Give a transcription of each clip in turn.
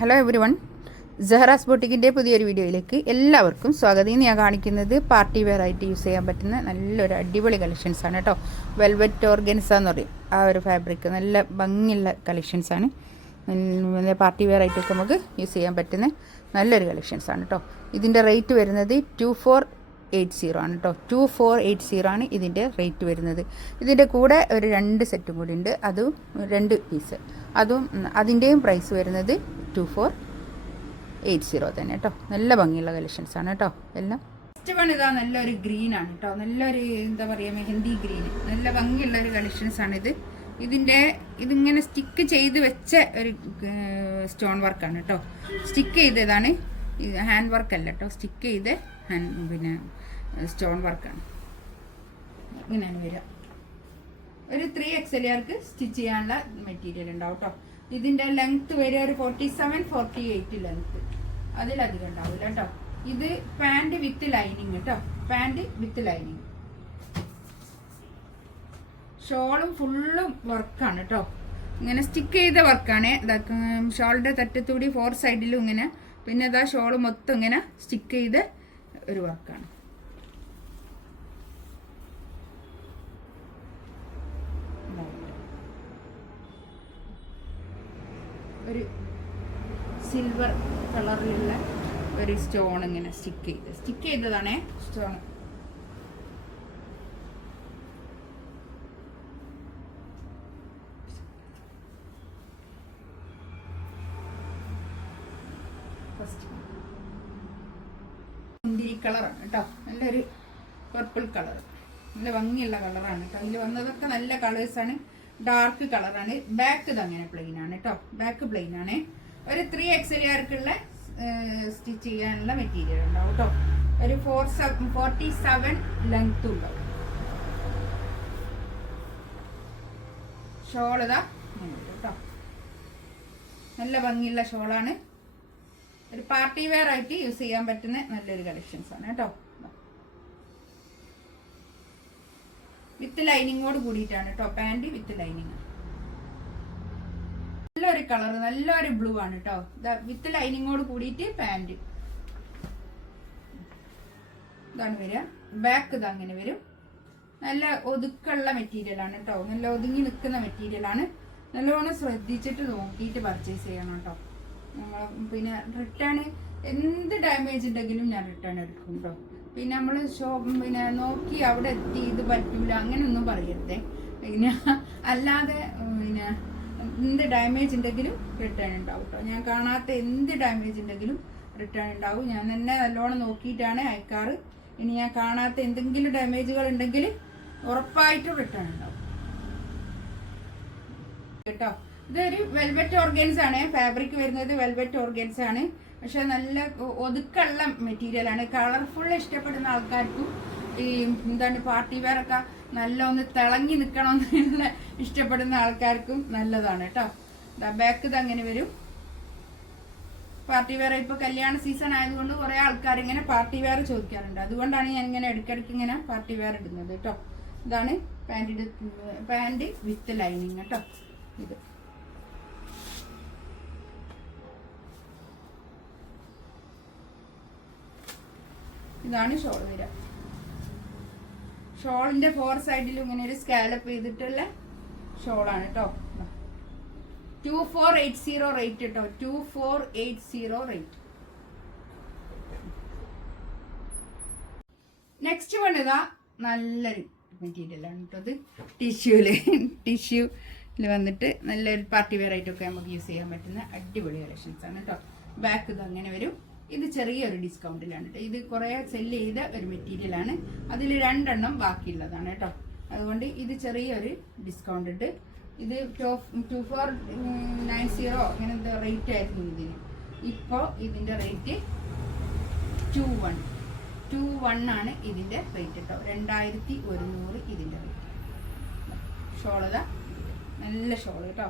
Hello every one, സെഹറാസ് ബൊട്ടിക്കിൻ്റെ പുതിയൊരു വീഡിയോയിലേക്ക് എല്ലാവർക്കും സ്വാഗതം. ഇന്ന് ഞാൻ കാണിക്കുന്നത് പാർട്ടി വെയർ ആയിട്ട് യൂസ് ചെയ്യാൻ പറ്റുന്ന നല്ലൊരു അടിപൊളി കളക്ഷൻസാണ് കേട്ടോ. വെൽവെറ്റ് ഓർഗൻസ എന്ന് പറയും ആ ഒരു ഫാബ്രിക്, നല്ല ഭംഗിയുള്ള കളക്ഷൻസാണ്. പാർട്ടി വെയർ ആയിട്ടൊക്കെ നമുക്ക് യൂസ് ചെയ്യാൻ പറ്റുന്ന നല്ലൊരു കളക്ഷൻസാണ് കേട്ടോ. ഇതിൻ്റെ റേറ്റ് വരുന്നത് 2480 ആണ് കേട്ടോ. 2480 ആണ് ഇതിൻ്റെ റേറ്റ് വരുന്നത്. ഇതിൻ്റെ കൂടെ ഒരു 2 സെറ്റും കൂടി ഉണ്ട്, അതും 2 പീസ്, അതും അതിൻ്റെയും പ്രൈസ് വരുന്നത് 2480 തന്നെ കേട്ടോ. നല്ല ഭംഗിയുള്ള കളക്ഷൻസാണ് കേട്ടോ എല്ലാം. ഫസ്റ്റ് വൺ ഇതാ നല്ലൊരു ഗ്രീനാണ് കേട്ടോ, നല്ലൊരു എന്താ പറയുക മെഹന്തി ഗ്രീൻ, നല്ല ഭംഗിയുള്ള ഒരു കളക്ഷൻസാണിത്. ഇതിങ്ങനെ സ്റ്റിക്ക് ചെയ്ത് വെച്ച ഒരു സ്റ്റോൺ വർക്കാണ് കേട്ടോ. സ്റ്റിക്ക് ചെയ്തതാണ്, ഹാൻഡ് വർക്ക് അല്ല കേട്ടോ, സ്റ്റിക്ക് ചെയ്ത് പിന്നെ സ്റ്റോൺ വർക്കാണ്. ഇങ്ങനെയാണ് വരിക. ഒരു 3XL സ്റ്റിച്ച് ചെയ്യാനുള്ള മെറ്റീരിയൽ ഉണ്ടാവും കേട്ടോ. ഇതിൻ്റെ ലെങ്ത്ത് വരിക ഒരു 47-48 ലെങ്ത്ത്, അതിലധികം ഉണ്ടാവില്ല കേട്ടോ. ഇത് പാൻറ് വിത്ത് ലൈനിങ് കേട്ടോ, പാൻറ് വിത്ത് ലൈനിങ്. ഷോളും ഫുള്ളും വർക്കാണ് കേട്ടോ, ഇങ്ങനെ സ്റ്റിക്ക് ചെയ്ത വർക്കാണ്. ഷോളിൻ്റെ തട്ടത്തൂടി 4 സൈഡിലും ഇങ്ങനെ, പിന്നെ ഇതാ ഷോള് മൊത്തം ഇങ്ങനെ സ്റ്റിക്ക് ചെയ്ത് ഒരു വർക്കാണ്. ഒരു സിൽവർ കളറിലുള്ള ഒരു സ്റ്റോൺ ഇങ്ങനെ സ്റ്റിക്ക് ചെയ്തതാണേ സ്റ്റോൺ. മുന്തിരി കളറാണ് കേട്ടോ, നല്ലൊരു പർപ്പിൾ കളർ, നല്ല ഭംഗിയുള്ള കളറാണ് കേട്ടോ. അതിൽ വന്നതൊക്കെ നല്ല കളേഴ്സാണ്, ഡാർക്ക് കളറാണ്. ബാക്ക് ഇത് അങ്ങനെ പ്ലെയിൻ ആണ് കേട്ടോ, ബാക്ക് പ്ലെയിൻ ആണ്. ഒരു 3XL സ്റ്റിച്ച് ചെയ്യാനുള്ള മെറ്റീരിയൽ ഉണ്ടാവും കേട്ടോ. ഒരു 47 ലെങ്ത് ഉണ്ടാവും. ഷോൾ ഇതാ കേട്ടോ, നല്ല ഭംഗിയുള്ള ഷോളാണ്. ഒരു പാർട്ടി വെയർ ആയിട്ട് യൂസ് ചെയ്യാൻ പറ്റുന്ന നല്ലൊരു കളക്ഷൻസ് ആണ് കേട്ടോ. വിത്ത് ലൈനിങ്ങോട് കൂടിയിട്ടാണ് കേട്ടോ, പാൻറ് വിത്ത് ലൈനിങ്. നല്ലൊരു കളർ, നല്ലൊരു ബ്ലൂ ആണ് കേട്ടോ. വിത്ത് ലൈനിങ്ങോട് കൂടിയിട്ട് പാൻറ് ഇതാണ് വരിക. ബാക്ക് ഇത് അങ്ങനെ വരും. നല്ല ഒതുക്കുള്ള മെറ്റീരിയൽ ആണ് കേട്ടോ, നല്ല ഒതുങ്ങി നിൽക്കുന്ന മെറ്റീരിയൽ ആണ്. നല്ലോണം ശ്രദ്ധിച്ചിട്ട് നോക്കിയിട്ട് പർച്ചേസ് ചെയ്യണം കേട്ടോ. നമ്മൾ പിന്നെ റിട്ടേൺ എന്ത് ഡാമേജ് ഉണ്ടെങ്കിലും ഞാൻ റിട്ടേൺ എടുക്കും കേട്ടോ. പിന്നെ നമ്മൾ പിന്നെ നോക്കി അവിടെ എത്തി ഇത് പറ്റൂല അങ്ങനെയൊന്നും പറയരുതേ. പിന്നെ അല്ലാതെ പിന്നെ എന്ത് ഡാമേജ് ഉണ്ടെങ്കിലും റിട്ടേൺ ഉണ്ടാവും കേട്ടോ. ഞാൻ കാണാത്ത എന്ത് ഡാമേജ് ഉണ്ടെങ്കിലും റിട്ടേൺ ഉണ്ടാവും. ഞാൻ തന്നെ നല്ലോണം നോക്കിയിട്ടാണ് അയക്കാറ്. ഇനി ഞാൻ കാണാത്ത എന്തെങ്കിലും ഡാമേജുകൾ ഉണ്ടെങ്കിൽ ഉറപ്പായിട്ടും റിട്ടേൺ ഉണ്ടാവും കേട്ടോ. ഇതൊരു വെൽവെറ്റ് ഓർഗൻസ് ആണ്, ഫാബ്രിക് വരുന്നത് വെൽവെറ്റ് ഓർഗൻസ് ആണ്. പക്ഷെ നല്ല ഒതുക്കുള്ള മെറ്റീരിയൽ ആണ്. കളർഫുൾ ഇഷ്ടപ്പെടുന്ന ആൾക്കാർക്കും ഈ എന്താണ് പാർട്ടി വെയർ ഒക്കെ നല്ല ഒന്ന് തിളങ്ങി നിൽക്കണം എന്നുള്ള ഇഷ്ടപ്പെടുന്ന ആൾക്കാർക്കും നല്ലതാണ് കേട്ടോ. ബാക്ക് ഇത് അങ്ങനെ വരും. പാർട്ടി വെയർ ഇപ്പൊ കല്യാണ സീസൺ ആയതുകൊണ്ട് കുറെ ആൾക്കാർ ഇങ്ങനെ പാർട്ടി വെയർ ചോദിക്കാറുണ്ട്. അതുകൊണ്ടാണ് ഞാൻ ഇങ്ങനെ ഇടയ്ക്കിടയ്ക്ക് ഇങ്ങനെ പാർട്ടി വെയർ ഇടുന്നത് കേട്ടോ. ഇതാണ് പാൻറ് വിത്ത് ലൈനിങ് കേട്ടോ. ഇത് ഇതാണ് ഷോൾ വരിക. ഷോളിന്റെ 4 സൈഡിലും ഇങ്ങനെ ഒരു സ്കാലപ്പ് ചെയ്തിട്ടുള്ള ഷോളാണ് കേട്ടോ. 2480 റേറ്റ് കേട്ടോ, 2480 റേറ്റ്. നെക്സ്റ്റ് വൺ ഇതാ നല്ലൊരു മെറ്റീരിയൽ ആണ് കേട്ടോ. ഇത് ടിഷ്യൂല് വന്നിട്ട് നല്ലൊരു പാർട്ടി വെയർ ആയിട്ടൊക്കെ നമുക്ക് യൂസ് ചെയ്യാൻ പറ്റുന്ന അടിപൊളി കളക്ഷൻസ് ആണ് കേട്ടോ. ബാക്ക് ഇത് അങ്ങനെ വരും. ഇത് ചെറിയൊരു ഡിസ്കൗണ്ടിലാണ് കേട്ടോ. ഇത് കുറേ സെല്ല് ചെയ്ത ഒരു മെറ്റീരിയൽ ആണ്, അതിൽ 2 എണ്ണം ബാക്കിയുള്ളതാണ് കേട്ടോ. അതുകൊണ്ട് ഇത് ചെറിയൊരു ഡിസ്കൗണ്ട് ഉണ്ട്. ഇത് 2490 അങ്ങനെ എന്താ റേറ്റ് ആയിരുന്നു ഇതിന്. ഇപ്പോൾ ഇതിൻ്റെ റേറ്റ് 21 ആണ് ഇതിൻ്റെ റേറ്റ് കേട്ടോ. 2100 ഇതിൻ്റെ റേറ്റ്. ഷോളതാ നല്ല ഷോൾ കേട്ടോ,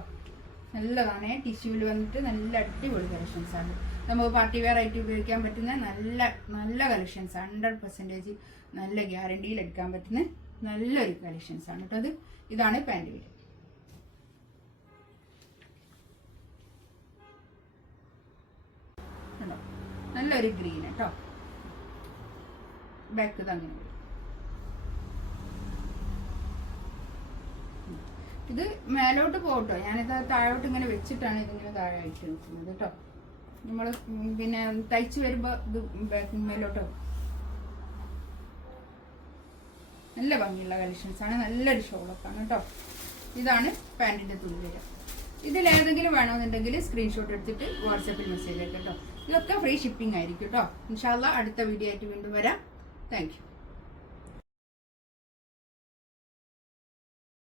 നല്ലതാണ്. ടിഷ്യൂവിൽ വന്നിട്ട് നല്ല അടിപൊളി കളക്ഷൻസ് ആണ്. നമുക്ക് പാർട്ടി വെയർ ആയിട്ട് ഉപയോഗിക്കാൻ പറ്റുന്ന നല്ല കളക്ഷൻസ്, 100% നല്ല ഗ്യാരണ്ടിയിൽ എടുക്കാൻ പറ്റുന്ന നല്ലൊരു കളക്ഷൻസ് ആണ് കേട്ടോ. ഇതാണ് പാൻറ് വരിക. കണ്ടോ, നല്ലൊരു ഗ്രീൻ കേട്ടോ. ബാക്ക് ഇത് അങ്ങനെ വരും. ഇത് മേലോട്ട് പോകട്ടോ, ഞാനിത് താഴോട്ട് ഇങ്ങനെ വെച്ചിട്ടാണ് ഇതിങ്ങനെ താഴെ അയച്ചു വെക്കുന്നത് കേട്ടോ. നമ്മൾ പിന്നെ തയ്ച്ച് വരുമ്പോൾ ഇത് ബാക്ക് മേലോട്ടോ. നല്ല ഭംഗിയുള്ള കളക്ഷൻസാണ്, നല്ലൊരു ഷോളൊക്കെയാണ് കേട്ടോ. ഇതാണ് പാൻറ്റിൻ്റെ തുണി വരിക. ഇതിലേതെങ്കിലും വേണമെന്നുണ്ടെങ്കിൽ സ്ക്രീൻഷോട്ട് എടുത്തിട്ട് വാട്സാപ്പിൽ മെസ്സേജ് അയക്കാം കേട്ടോ. ഇതൊക്കെ ഫ്രീ ഷിപ്പിംഗ് ആയിരിക്കും കേട്ടോ. ഇൻഷാ അല്ലാഹ് അടുത്ത വീഡിയോ ആയിട്ട് വീണ്ടും വരാം. Thank you.